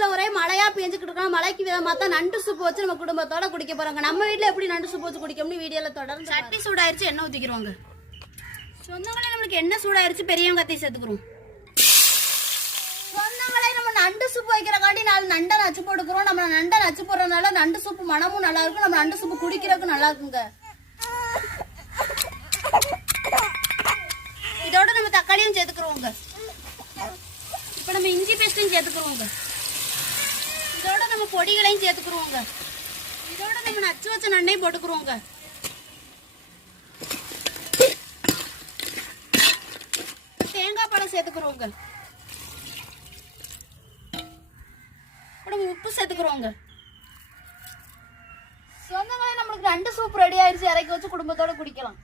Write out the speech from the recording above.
ஊட்டியில ஒரே மழையா பெஞ்சுக்கிட்டு இருக்கோம். மழைக்கு விதமா தான் நண்டு சூப்பு வச்சு நம்ம குடும்பத்தோட குடிக்க போறாங்க. நம்ம வீட்டுல எப்படி நண்டு சூப்பு வச்சு குடிக்கணும்னு வீடியோல தொடர்ந்து. சட்டி சூடாயிருச்சு, எண்ணெய் ஊத்திக்கிறோங்க. சொந்தங்களே நம்மளுக்கு எண்ணெய் சூடாயிருச்சு, பெரியவங்க கத்தி சேர்த்துக்கிறோம். சொந்தங்களே நம்ம நண்டு சூப்பு வைக்கிறக்காண்டி 4 நண்டை நச்சு போட்டுக்கிறோம். நம்ம நண்டை நச்சு போடுறதுனால நண்டு சூப்பு மனமும் நல்லா இருக்கும், நம்ம நண்டு சூப்பு குடிக்கிறதுக்கு நல்லா இருக்குங்க. இதோட நம்ம தக்காளியும் சேர்த்துக்கிறோங்க. இப்ப நம்ம இஞ்சி பேஸ்ட்டையும் சேர்த்துக்கிறோங்க. இதோட நம்ம பொடிகளையும் சேர்த்துக்கிறோங்க. இதோட நம்ம நச்சு வச்ச நண்டையும் போட்டுக்கிறோங்க. தேங்காய் பழம் சேர்த்துக்கிறோங்க. நம்ம உப்பு சேர்த்துக்கிறோங்க. சொந்தங்களே நம்மளுக்கு நண்டு சூப் ரெடி ஆயிடுச்சு. இறக்கி வச்சு குடும்பத்தோட குடிக்கலாம்.